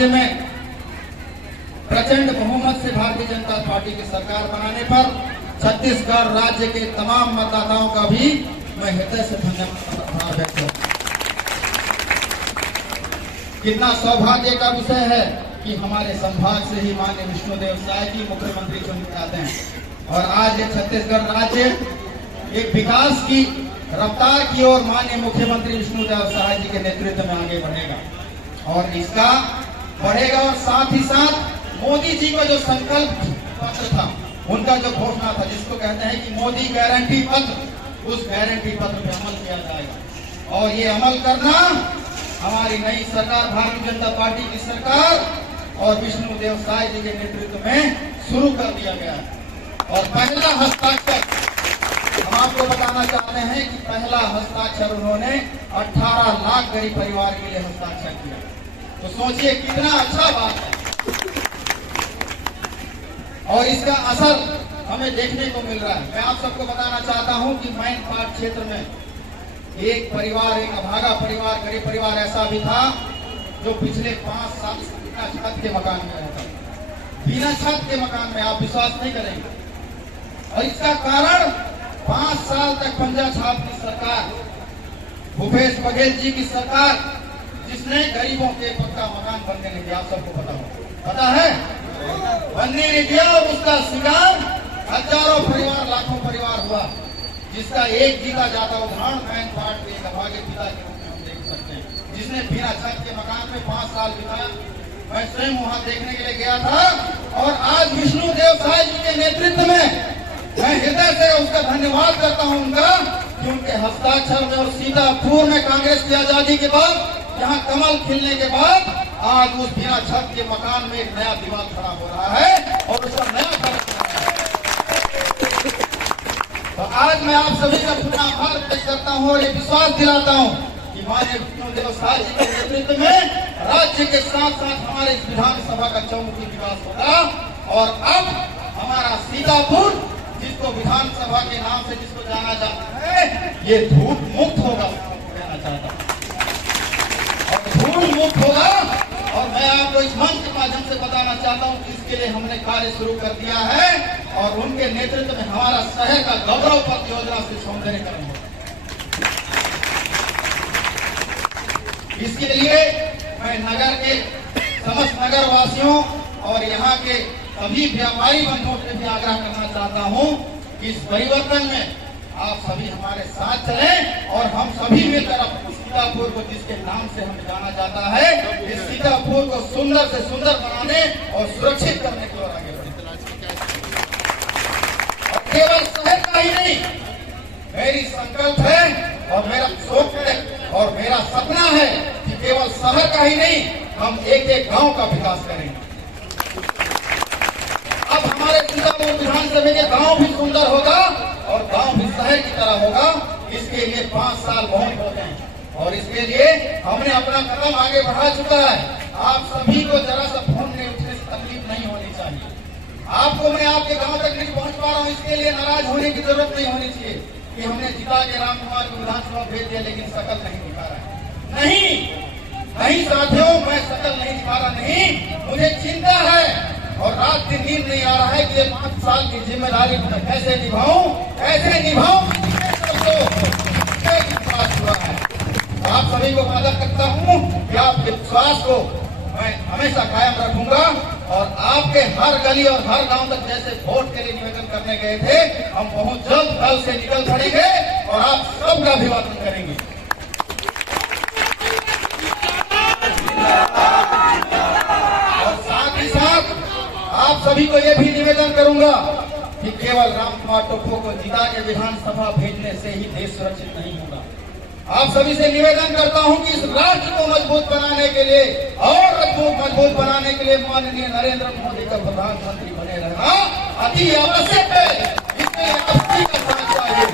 राज्य में प्रचंड बहुमत से भारतीय जनता पार्टी की सरकार बनाने पर छत्तीसगढ़ राज्य के तमाम मतदाताओं का भी मैं हृदय से धन्यवाद व्यक्त करता हूं। कितना सौभाग्य का विषय है कि हमारे संभाग से ही माननीय विष्णुदेव साय जी मुख्यमंत्री चुन जाते हैं और आज ये छत्तीसगढ़ राज्य एक विकास की रफ्तार की ओर माननीय मुख्यमंत्री विष्णुदेव साय जी के नेतृत्व में आगे बढ़ेगा और इसका बढ़ेगा। और साथ ही साथ मोदी जी का जो संकल्प पत्र था, उनका जो घोषणा था, जिसको कहते हैं कि मोदी गारंटी पत्र, उस गारंटी पत्र पे अमल किया जाएगा। और ये अमल करना हमारी नई सरकार भारतीय जनता पार्टी की सरकार और विष्णुदेव साय जी के नेतृत्व में शुरू कर दिया गया है। और पहला हस्ताक्षर हम आपको बताना चाहते हैं कि पहला हस्ताक्षर उन्होंने 18 लाख गरीब परिवार के लिए हस्ताक्षर किया। तो सोचिए कितना अच्छा बात है और इसका असर हमें देखने को मिल रहा है। मैं आप सबको बताना चाहता हूं कि मैनपाट क्षेत्र में एक परिवार, एक अभागा परिवार, गरीब परिवार ऐसा भी था जो पिछले 5 साल से बिना छत के मकान में रहता था। बिना छत के मकान में, आप विश्वास नहीं करेंगे। और इसका कारण 5 साल तक पंजा छाप की सरकार, भूपेश बघेल जी की सरकार, जिसने गरीबों के पक्का मकान बनने नहीं दिया। आप सबको पता है बनने नहीं दिया और उसका शिकार हजारों परिवार, लाखों परिवार हुआ, जिसका एक जीता जाता उदाहरण मैनपाट के एक अभागे पिता के रूप में हम देख सकते हैं, जिसने बिना छत के मकान में 5 साल बिताया। मैं स्वयं वहां देखने के लिए गया था और आज विष्णुदेव साय जी के नेतृत्व में मैं हृदय से उसका धन्यवाद करता हूं उनका, कि उनके हस्ताक्षर में और सीतापुर में कांग्रेस की आजादी के बाद, यहाँ कमल खिलने के बाद, आज उस बिना छत के मकान में एक नया दीवार खड़ा हो रहा है और उसका नया घर बन रहा है। तो आज मैं आप सभी का पूरा आभार व्यक्त करता हूँ और ये विश्वास दिलाता हूँ कि माननीय विष्णुदेव साय जी के नेतृत्व में राज्य के साथ साथ हमारे इस विधानसभा का चौमुखी विकास होगा। और अब हमारा सीतापुर, जिसको विधानसभा के नाम से जिसको जाना जाता है, ये धूल मुक्त होगा, कहना चाहता हूँ, और धूल मुक्त होगा। और मैं आपको इस मंच के माध्यम से बताना चाहता हूं कि इसके लिए हमने कार्य शुरू कर दिया है और उनके नेतृत्व में हमारा शहर का गौरव पथ योजना से सौंदर्यीकरण होगा। इसके लिए मैं नगर के समस्त नगर वासियों और यहाँ के सभी व्यापारी बंधुओं से भी आग्रह करना चाहता हूँ कि इस परिवर्तन में आप सभी हमारे साथ चलें और हम सभी मिलकर अपने सीतापुर को, जिसके नाम से हमें जाना जाता है, इस सीतापुर को सुंदर से सुंदर बनाने और सुरक्षित करने की ओर आगे बढ़े। और केवल शहर का ही नहीं, मेरी संकल्प है और मेरा सोच है और मेरा सपना है कि केवल शहर का ही नहीं, हम एक एक गांव का विकास करेंगे। अब हमारे सीतापुर विधानसभा के गांव भी सुंदर होगा और गांव भी शहर की तरह होगा। इसके लिए 5 साल बहुत होते हैं और इसके लिए हमने अपना कदम आगे बढ़ा चुका है। आप सभी को जरा सा फोन में उठने से तकलीफ नहीं होनी चाहिए। आपको मैं आपके गांव तक नहीं पहुंच पा रहा हूं, इसके लिए नाराज होने की जरूरत नहीं होनी चाहिए कि हमने जिता के राम कुमार को विधानसभा भेज दिया लेकिन शकल नहीं दिखा रहा है। नहीं साथियों, मैं शकल नहीं दिखा रहा, नहीं, मुझे चिंता है और रात दिन नींद नहीं आ रहा है कि ये 5 साल की जिम्मेदारी मैं कैसे निभाऊं। हुआ है। आप सभी को वादा करता हूं कि आपके विश्वास को मैं हमेशा कायम रखूंगा और आपके हर गली और हर गांव तक जैसे वोट के लिए निवेदन करने गए थे, हम बहुत जल्द दल से निकल पड़ेंगे और आप सबका अभिवादन करेंगे। और साथ ही साथ आप सभी को यह भी निवेदन करूंगा कि केवल रामकुमार टोप्पो को जिता के विधानसभा भेजने से ही देश सुरक्षित नहीं होगा। आप सभी से निवेदन करता हूं कि इस राज्य को मजबूत बनाने के लिए और मजबूत बनाने के लिए माननीय नरेंद्र मोदी का प्रधानमंत्री बने रहना अति आवश्यक है। इसमें आप सभी का साथ चाहिए,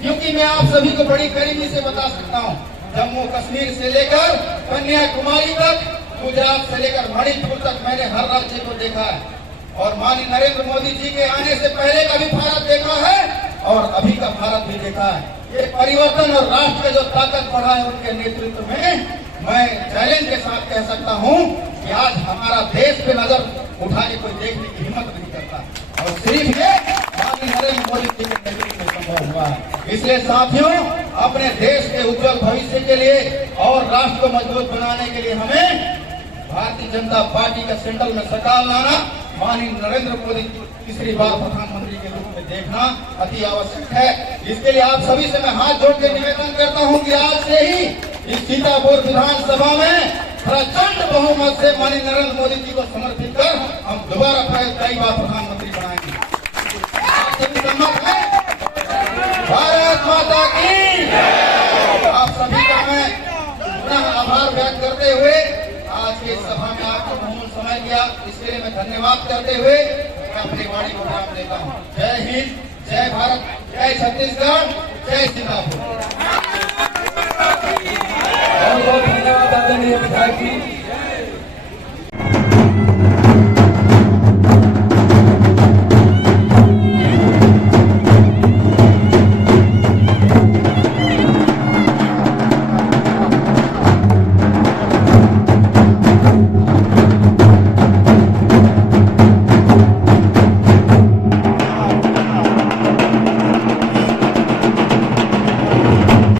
क्योंकि मैं आप सभी को बड़ी करीबी से बता सकता हूं, जम्मू कश्मीर से लेकर कन्याकुमारी तक, गुजरात से लेकर मणिपुर तक मैंने हर राज्य को देखा है और माननीय नरेंद्र मोदी जी के आने से पहले का भी भारत देखा है और अभी का भारत भी देखा है। ये परिवर्तन और राष्ट्र का जो ताकत बढ़ा है उनके नेतृत्व में, मैं चैलेंज के साथ कह सकता हूं कि आज हमारा देश पे नजर उठाने कोई देखने की हिम्मत नहीं करता और सिर्फ ये माननीय नरेंद्र मोदी जी के नेतृत्व में संभव हुआ है। इसलिए साथियों, अपने देश के उज्जवल भविष्य के लिए और राष्ट्र को मजबूत बनाने के लिए हमें भारतीय जनता पार्टी का सेंट्रल में सरकार लाना, माननीय नरेंद्र मोदी तीसरी बार प्रधानमंत्री के रूप में देखना अति आवश्यक है। इसके लिए आप सभी से मैं हाथ जोड़ के निवेदन करता हूं कि आज से ही इस सीतापुर विधानसभा में प्रचंड बहुमत से माननीय नरेंद्र मोदी जी को समर्पित कर हम दोबारा कई बार प्रधानमंत्री बनाएंगे। आप सभी सम्मत हैं? भारत माता की। आप सभी का मैं पुनः आभार व्यक्त करते हुए आज की सभा में आपको बहुमूल्य समय दिया, इसके लिए मैं धन्यवाद करते हुए मैं अपनी वाणी को विराम देता हूँ। जय हिंद, जय भारत, जय छत्तीसगढ़, जय सीतापुर।